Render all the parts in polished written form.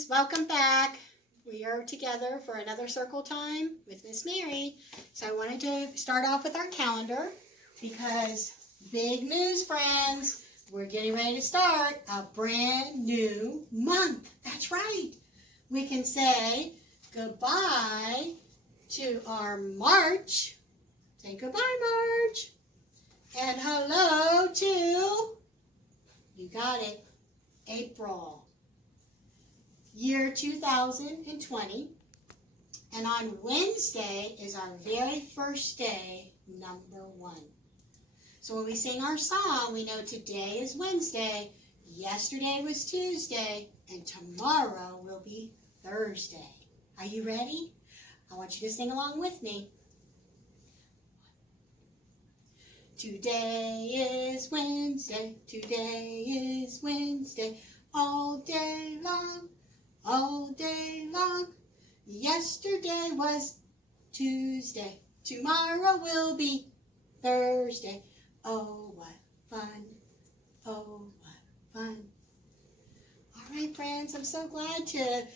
friends, welcome back. We are together for another circle time with Miss Mary. So I wanted to start off with our calendar because big news, friends. We're getting ready to start a brand new month. That's right. We can say goodbye to our March. Say goodbye, March. And hello to, you got it, April. Year 2020, and on Wednesday is our very first day, number 1. So when we sing our song, we know today is Wednesday, yesterday was Tuesday, and tomorrow will be Thursday. Are you ready? I want you to sing along with me. Today is Wednesday, today is Wednesday, all day long. All day long. Yesterday was Tuesday. Tomorrow will be Thursday. Oh, what fun. Oh, what fun. All right, friends, I'm so glad to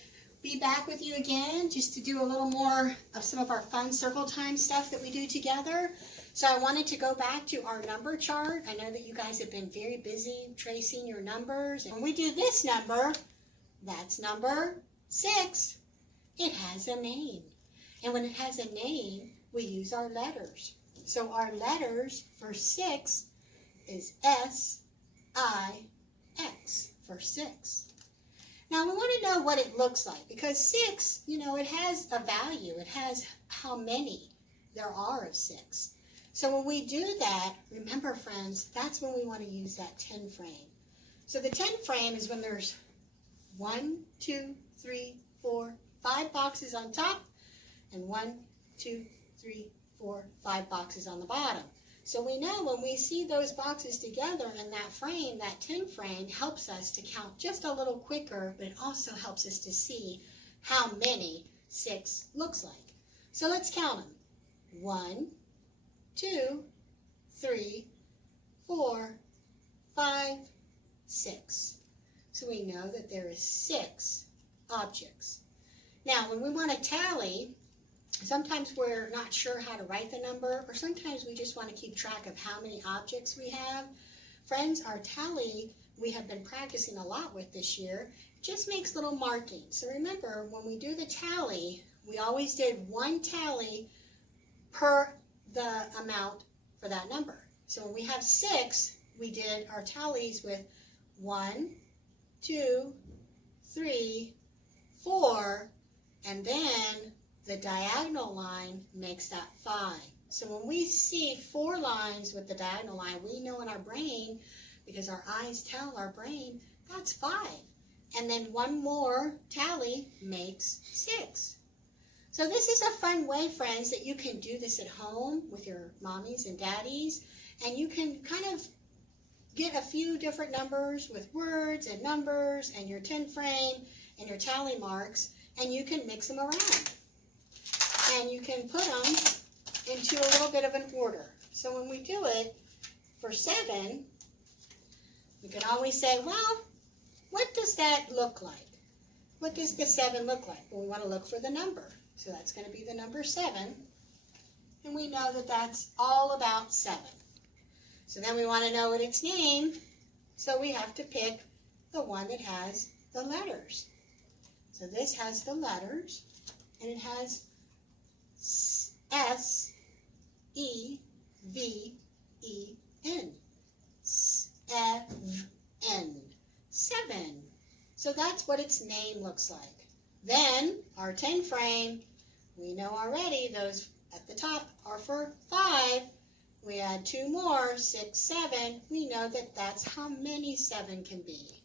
be back with you again, just to do a little more of some of our fun circle time stuff that we do together. So I wanted to go back to our number chart. I know that you guys have been very busy tracing your numbers. And when we do this number, that's number 6. It has a name. And when it has a name, we use our letters. So our letters for 6 is S-I-X for 6. Now we want to know what it looks like because 6, it has a value. It has how many there are of 6. So when we do that, remember friends, that's when we want to use that 10 frame. So the 10 frame is when there's 1, 2, 3, 4, 5 boxes on top, and 1, 2, 3, 4, 5 boxes on the bottom. So we know when we see those boxes together in that frame, that 10 frame helps us to count just a little quicker, but it also helps us to see how many 6 looks like. So let's count them. 1, 2, 3, 4, 5, 6. So we know that there is 6 objects. Now, when we want to tally, sometimes we're not sure how to write the number, or sometimes we just want to keep track of how many objects we have. Friends, our tally we have been practicing a lot with this year just makes little markings. So remember, when we do the tally, we always did one tally per the amount for that number. So when we have 6, we did our tallies with 1, 2, 3, 4, and then the diagonal line makes that 5. So when we see 4 lines with the diagonal line, we know in our brain, because our eyes tell our brain, that's 5. And then one more tally makes 6. So this is a fun way, friends, that you can do this at home with your mommies and daddies, and you can kind of get a few different numbers with words and numbers and your 10 frame and your tally marks, and you can mix them around. And you can put them into a little bit of an order. So when we do it for 7, we can always say, well, what does that look like? What does the 7 look like? Well, we want to look for the number. So that's going to be the number 7. And we know that that's all about 7. So then we want to know what its name, so we have to pick the one that has the letters. So this has the letters, and it has S-E-V-E-N. S-E-V-N. 7. So that's what its name looks like. Then, our 10 frame, we know already those at the top are for 5. We add 2 more, 6, 7. We know that that's how many 7 can be.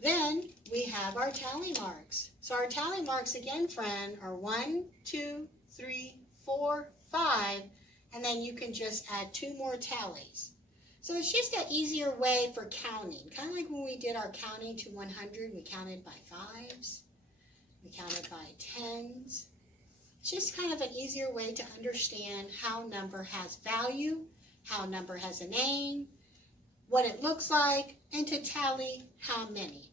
Then we have our tally marks. So our tally marks again, friend, are 1, 2, 3, 4, 5. And then you can just add 2 more tallies. So it's just an easier way for counting. Kind of like when we did our counting to 100, we counted by 5s. We counted by 10s. It's just kind of an easier way to understand how number has value, how number has a name, what it looks like, and to tally how many.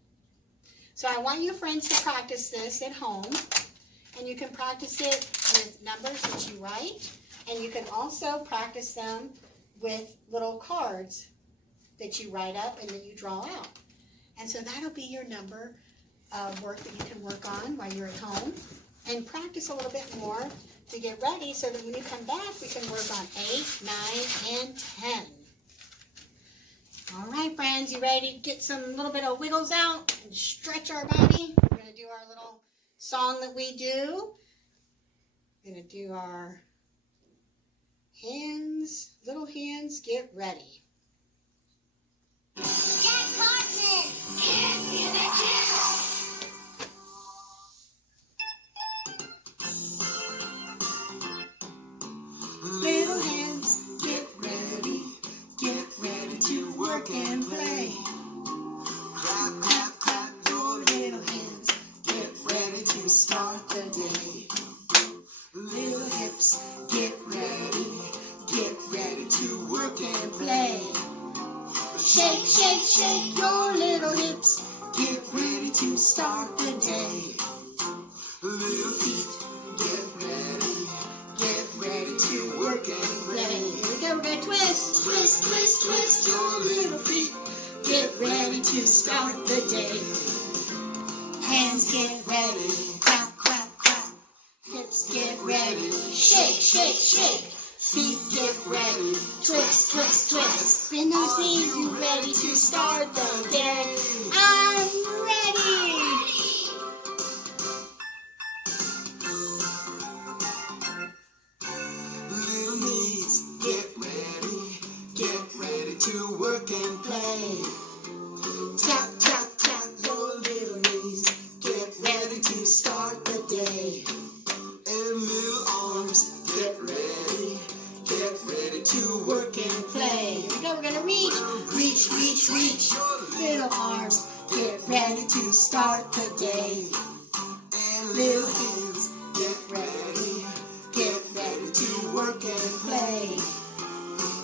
So I want you friends to practice this at home. And you can practice it with numbers that you write. And you can also practice them with little cards that you write up and that you draw out. And so that'll be your number of work that you can work on while you're at home. And practice a little bit more to get ready so that when you come back, we can work on 8, 9, and 10. All right, friends, you ready to get some little bit of wiggles out and stretch our body? We're going to do our little song that we do. We're going to do our hands, little hands, get ready. Jack Cartman! Hands in the channel! Little hands, get ready to work and play. Clap, clap, clap your little hands. Get ready to start the day. Little hips, get ready to work and play. Shake, shake, shake your little hips. Get ready to start the day. Little feet, get ready to work and Play. play. Here we go, we're going to twist. Twist, twist, twist your little feet. Get ready to start the day. Hands get ready. Clap, clap, clap. Hips get ready. Shake, shake, shake. Feet get ready. Twist, twist, twist. Bend those knees, you ready to start the day. I'm ready. Little knees, get ready to work and play. Tap, tap, tap your little knees. Get ready to start the day. And little arms, get ready to work and Play. play. Here we go, we're going to reach. Reach, reach, reach your little arms. Get ready to start the day. And little hands, get ready to work and play.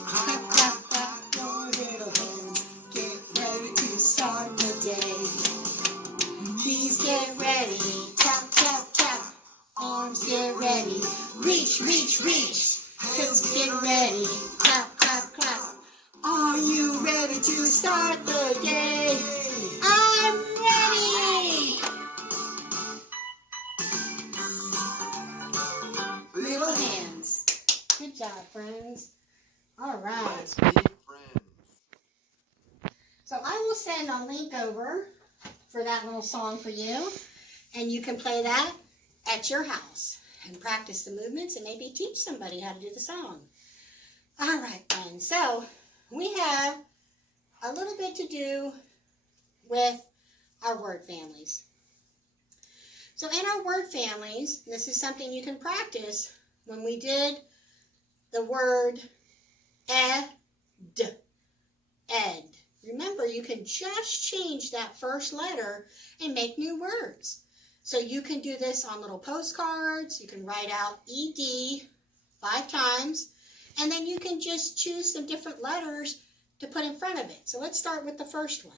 Clap, clap, clap your little hands. Get ready to start the day. Knees get ready. Tap, tap, tap. Arms get ready. Reach, reach, reach. Hips get ready. Clap, clap, clap. Are you ready to start the day? I'm ready. Little hands. Good job, friends. All right. Let's be friends. So I will send a link over for that little song for you. And you can play that at your house and practice the movements and maybe teach somebody how to do the song. All right, friends. So we have a little bit to do with our word families. So in our word families, this is something you can practice when we did the word ed. Ed. Remember, you can just change that first letter and make new words. So you can do this on little postcards. You can write out ED 5 times. And then you can just choose some different letters to put in front of it. So let's start with the first one.